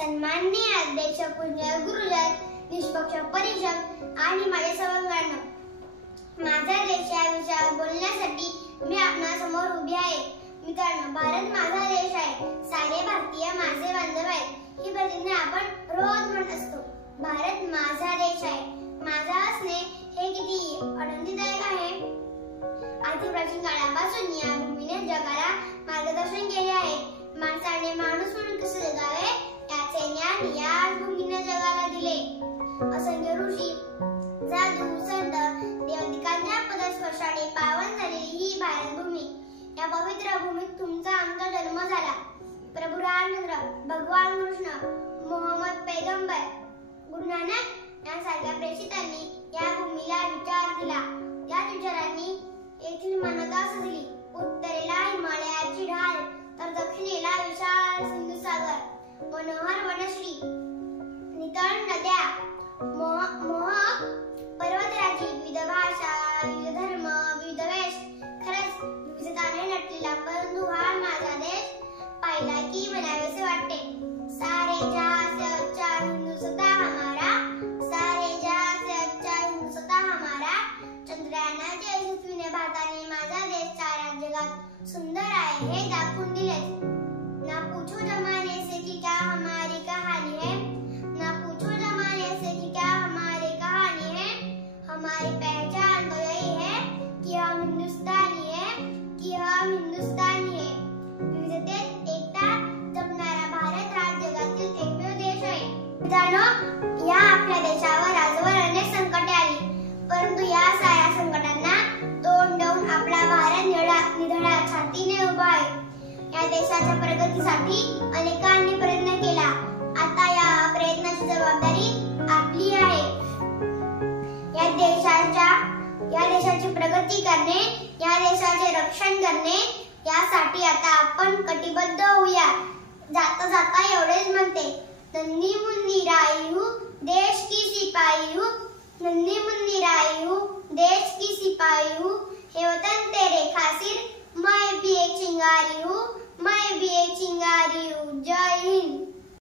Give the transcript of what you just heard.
सन्माननीय अध्यक्ष, पूज्य गुरुजन, निष्पक्ष परीक्षक आणि माझ्या सवंगड्यांनो, माझा देश या विषयावर बोलण्यासाठी मी आपणासमोर उभी आहे. मित्रांनो, भारत माझा देश आहे, सारे भारतीय माझे बांधव आहेत ही प्रतिज्ञा आपण रोज म्हणत असतो. भारत माझा देश आहे. माझा असणे हे किती आनंददायक आहे. आधी प्राचीन काळापासून या भूमीने जगाला मार्गदर्शन केले आहे. माणसाने माणूस म्हणून कसे जगावे याचे ज्ञान याच भूमीने जगाला दिले. असंख्य ऋषी, साधू, संत, देवदिकांच्या पदस्पर्शाने पावन झालेली ही भारतभूमी. या पवित्र भूमीत तुमचा आमचा जन्म झाला. प्रभू रामचंद्र, भगवान कृष्ण, मोहम्मद पैगंबर, गुरु नानक यांसारख्या प्रेषितांनी या भूमीला विचार दिला. या विचारांनी येथील मानवता सजली. उत्तरेला हिमालयाची ढाल तर दक्षिणेला विशाल सिंधू सागर, मनोहर वनश्री, नितळ नद्या, मोहक पर्वतराजी, विविध भाषा, विविध धर्म, विविध वेश, खरंच विविधताने नटलेला परंतु हा माझा देश पाहिला की म्हणावेसे वाटते. सारे जहां से अच्छा हिंदुस्तान हमारा, सारे जहां से अच्छा हिंदुस्तान हमारा. चंद्रयानाच्या यशस्वीने भारताने माझा देश साऱ्या जगात सुंदर आहे हे दाखवून दिले. ना पूछो जमाने से कि क्या हमारी कहानी है, ना पूछो जमाने से कि क्या हमारी कहानी है. हमारी पहचान तो यही है कि हम हिंदुस्तानी है, कि हम हिंदुस्तानी है. विविधतेत एकता जपणारा भारत हा जगातील एकमेव देश आहे. मित्रांनो, या आपल्या देशावर आजवर अनेक संकटे आली, परंतु या साऱ्या संकटांना तोंड देऊन आपला भारत निधडा छातीने उभा आहे. या देशाच्या प्रगतीसाठी अनेकांनी प्रयत्न केला. आता या प्रयत्नाची जबाबदारी आपली आहे. या देशाची प्रगती करणे, या देशाचे रक्षण करणे यासाठी आता आपण कटिबद्ध होऊया. जाता जाता एवढेच म्हणते, नन्ही मुन्नी राई हूँ देश की सिपाही हूँ, नन्ही मुन्नी राई हूँ देश की सिपाही हूँ. हे वतन तेरे खातिर मैं भी एक चिंगारी हूँ, मैं भी एक चिंगारी हूँ.